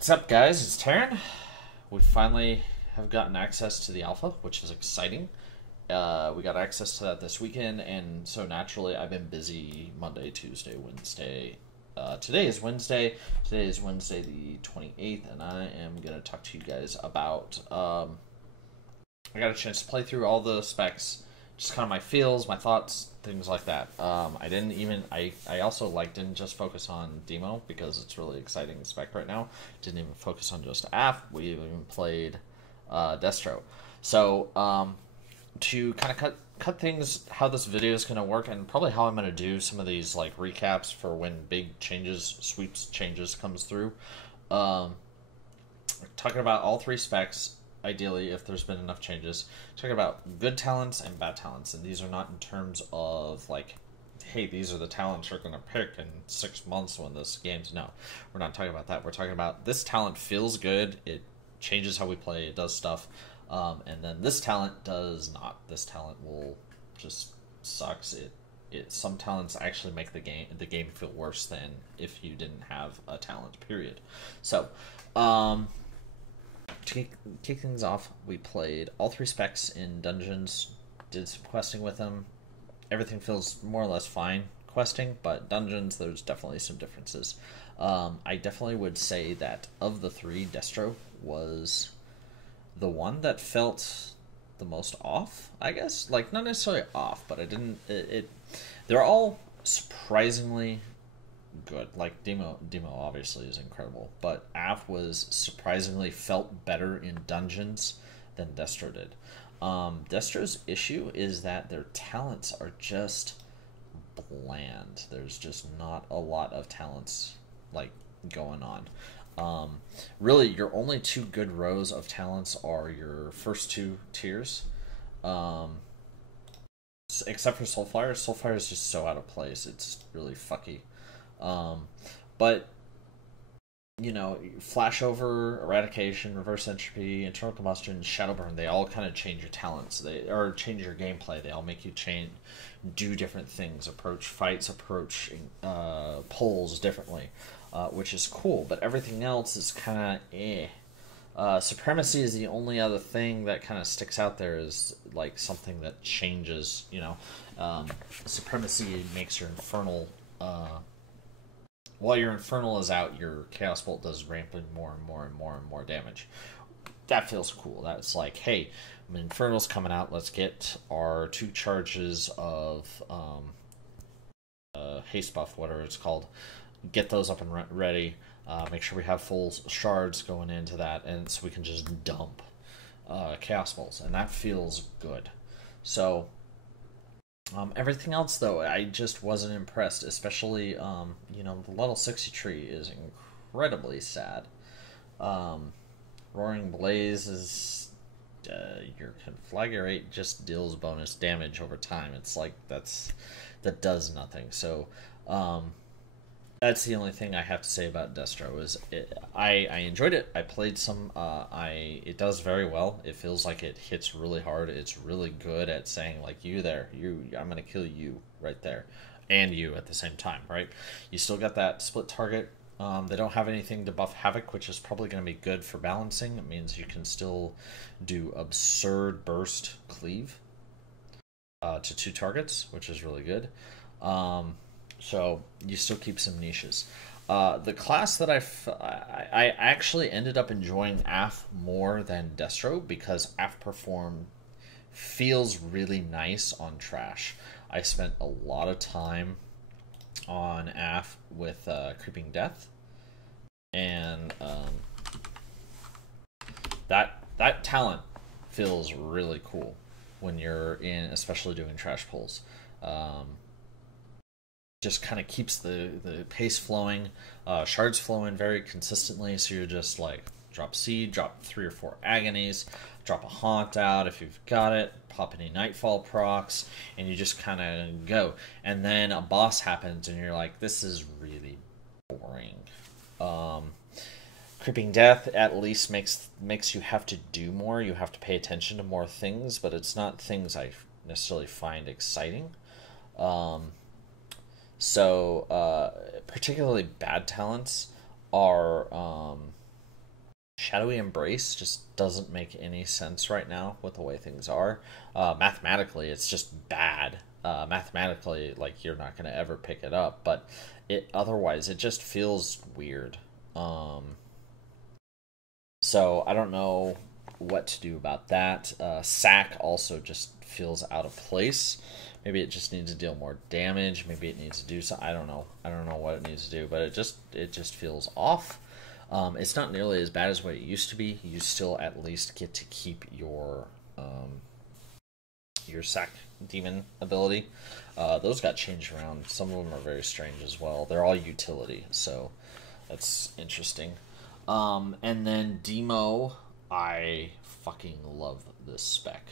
What's up, guys? It's Taryn. We finally have gotten access to the alpha, which is exciting. We got access to that this weekend, and so naturally, I've been busy Monday, Tuesday, Wednesday. Today is Wednesday. Today is Wednesday the 28th, and I am going to talk to you guys about. I got a chance to play through all the specs, just kind of my feels, my thoughts, things like that. I didn't even. I also didn't just focus on Demo because it's really exciting spec right now. Didn't even focus on just Aff. We even played Destro. So to kind of cut things, how this video is going to work, and probably how I'm going to do some of these recaps for when big changes, sweeps changes comes through. Talking about all three specs. Ideally, if there's been enough changes, talking about good talents and bad talents, and these are not in terms of hey, these are the talents you're going to pick in 6 months when this game's. No, we're not talking about that. We're talking about this talent feels good, it changes how we play, it does stuff, and then this talent does not. This talent will just sucks. Some talents actually make the game feel worse than if you didn't have a talent. Period. So, to kick things off, we played all three specs in dungeons, did some questing with them. Everything feels more or less fine questing, but dungeons, there's definitely some differences. I definitely would say that of the three, Destro was the one that felt the most off, I guess. Not necessarily off, but they're all surprisingly good. Demo obviously is incredible, but Aff was surprisingly felt better in dungeons than Destro did. Destro's issue is that their talents are just bland. There's just not a lot of talents going on. Really, your only two good rows of talents are your first two tiers. Except for Soulfire. Soulfire is just so out of place. It's really fucky. But flashover, eradication, reverse entropy, internal combustion, shadowburn, they all kind of change your talents. Or change your gameplay. They all make you do different things, approach fights, approach pulls differently, which is cool. But everything else is kind of eh. Supremacy is the only other thing that kind of sticks out there is something that changes. Supremacy makes your infernal. While your Infernal is out, your Chaos Bolt does rampant more and more and more and more damage. That feels cool. That's hey, Infernal's coming out. Let's get our 2 charges of haste buff, whatever it's called. Get those up and ready. Make sure we have full shards going into that, and so we can just dump Chaos Bolts, and that feels good. So. Everything else, though, I just wasn't impressed. Especially, the level 60 tree is incredibly sad. Roaring Blaze is your Conflagrate just deals bonus damage over time. It's that does nothing. So, that's the only thing I have to say about Destro. I enjoyed it. I played some. It does very well. It feels like it hits really hard. It's really good at saying you there, I'm gonna kill you right there, and you at the same time, right? You still got that split target. They don't have anything to buff Havoc, which is probably going to be good for balancing. It means you can still do absurd burst cleave to 2 targets, which is really good. So you still keep some niches. The class that I actually ended up enjoying Aff more than Destro because Aff Perform feels really nice on Trash. I spent a lot of time on Aff with Creeping Death, and that talent feels really cool when you're especially doing trash pulls. Just kind of keeps the pace flowing, shards flowing very consistently, so you're just drop Seed, drop 3 or 4 Agonies, drop a Haunt out if you've got it, pop any Nightfall procs, and you just kind of go. And then a boss happens, and you're this is really boring. Creeping Death at least makes you have to do more, you have to pay attention to more things, but it's not things I necessarily find exciting. So, particularly bad talents are Shadowy Embrace just doesn't make any sense right now with the way things are. Mathematically, it's just bad. Mathematically, like, you're not going to ever pick it up, but otherwise, it just feels weird. So I don't know what to do about that. Sack also just feels out of place. Maybe it just needs to deal more damage. Maybe it needs to do something. I don't know. I don't know what it needs to do, but it just feels off. It's not nearly as bad as what it used to be. You still at least get to keep your sack demon ability. Those got changed around. Some of them are very strange as well. They're all utility, so that's interesting. And then Demo, I fucking love this spec.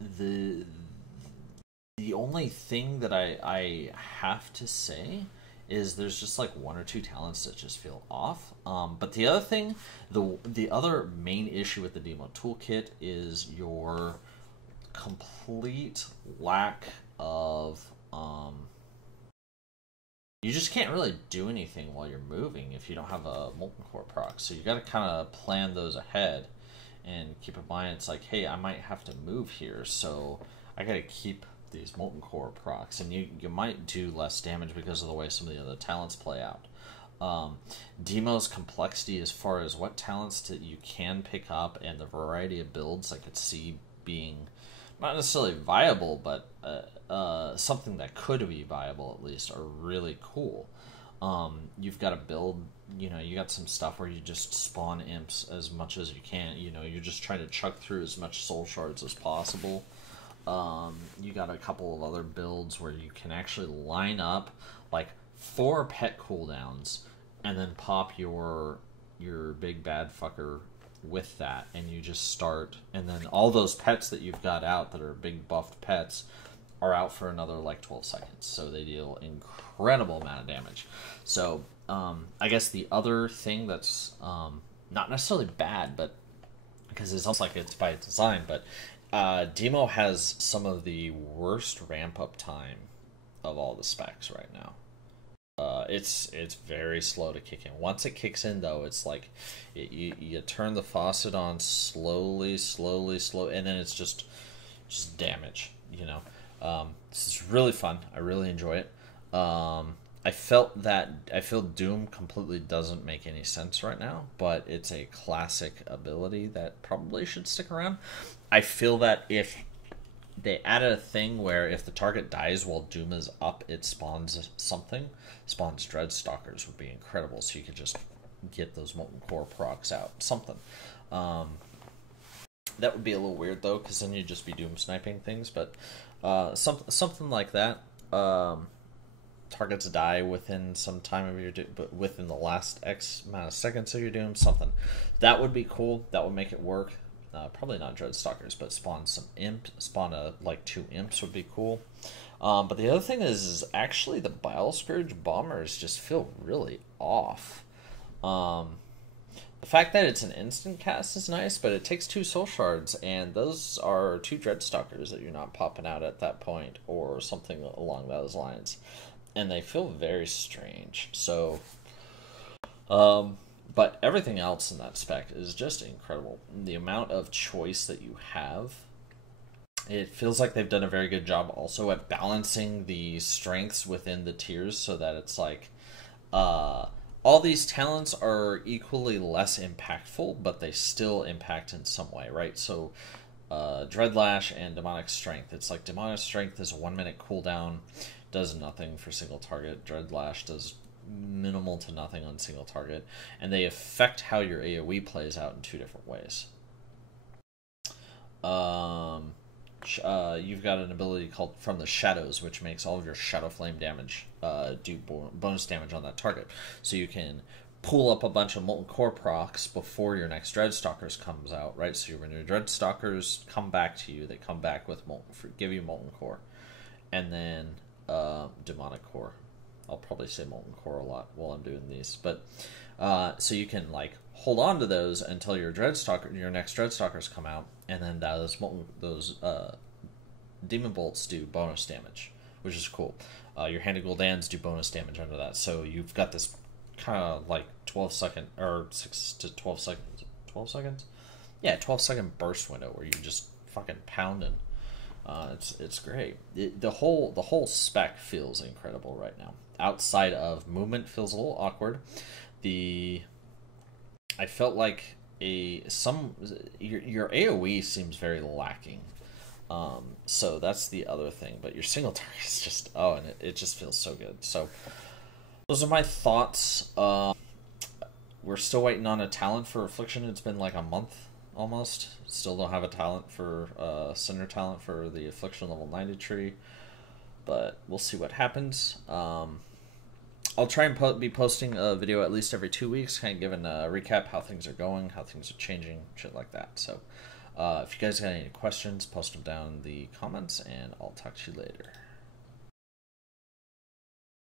The only thing that I have to say is there's just like one or two talents that just feel off. But the other thing, the other main issue with the Demo toolkit is your complete lack of you just can't really do anything while you're moving if you don't have a Molten Core proc. So you got to kind of plan those ahead and keep in mind it's like, hey, I might have to move here, so I got to keep these Molten Core procs, and you might do less damage because of the way some of the other talents play out. Demo's complexity as far as what talents that you can pick up and the variety of builds I could see being not necessarily viable, but something that could be viable at least, are really cool. You've got to build, you got some stuff where you just spawn imps as much as you can. You're just trying to chuck through as much soul shards as possible. You got a couple of other builds where you can actually line up like 4 pet cooldowns and then pop your big bad fucker with that, and you just start, and then all those pets that you've got out that are big buffed pets are out for another like 12 seconds, so they deal incredible amount of damage. So I guess the other thing that's not necessarily bad, but because it's almost like it's by design, but Demo has some of the worst ramp up time of all the specs right now. It's very slow to kick in. Once it kicks in, though, it's like you turn the faucet on slowly, and then it's just damage. This is really fun. I really enjoy it. I feel Doom completely doesn't make any sense right now, but it's a classic ability that probably should stick around. I feel that if they added a thing where if the target dies while Doom is up, it spawns something. Spawns Dreadstalkers would be incredible, so you could just get those Molten Core procs out. Something. That would be a little weird, though, because then you'd just be Doom sniping things, but something like that. Targets die within some time of your Doom, but within the last X amount of seconds of your Doom, something. That would be cool. That would make it work. Probably not Dreadstalkers, but spawn some imps. Spawn like 2 imps would be cool. But the other thing is actually the Bile Scourge bombers just feel really off. The fact that it's an instant cast is nice, but it takes 2 soul shards, and those are 2 Dreadstalkers that you're not popping out at that point, or something along those lines. And they feel very strange. So, but everything else in that spec is just incredible. The amount of choice that you have, it feels like they've done a very good job also at balancing the strengths within the tiers, so that it's like all these talents are equally less impactful, but they still impact in some way, right? So Dreadlash and Demonic Strength, it's like Demonic Strength is a 1-minute cooldown, does nothing for single target. Dreadlash does minimal to nothing on single target, and they affect how your AoE plays out in 2 different ways. You've got an ability called From the Shadows, which makes all of your Shadow Flame damage do bonus damage on that target. So you can pull up a bunch of Molten Core procs before your next Dreadstalkers comes out, right? So when your Dreadstalkers come back to you, they come back with give you Molten Core, and then Demonic Core. I'll probably say Molten Core a lot while I'm doing these, but so you can like hold on to those until your next Dreadstalkers come out, and then those Demon Bolts do bonus damage, which is cool. Your Handed Gul'dans do bonus damage under that, so you've got this kind of like 12-second or 6 to 12 seconds. 12 seconds? Yeah, 12-second burst window where you just fucking pounding. It's great. The whole spec feels incredible right now. Outside of movement feels a little awkward. I felt like your AOE seems very lacking. So that's the other thing. But your single target is just and it just feels so good. So those are my thoughts. We're still waiting on a talent for Affliction. It's been like a month almost. Still don't have a talent for center talent for the Affliction level 90 tree. But we'll see what happens. I'll try and be posting a video at least every 2 weeks, kind of giving a recap how things are going, how things are changing, shit like that. So if you guys got any questions, post them down in the comments, and I'll talk to you later.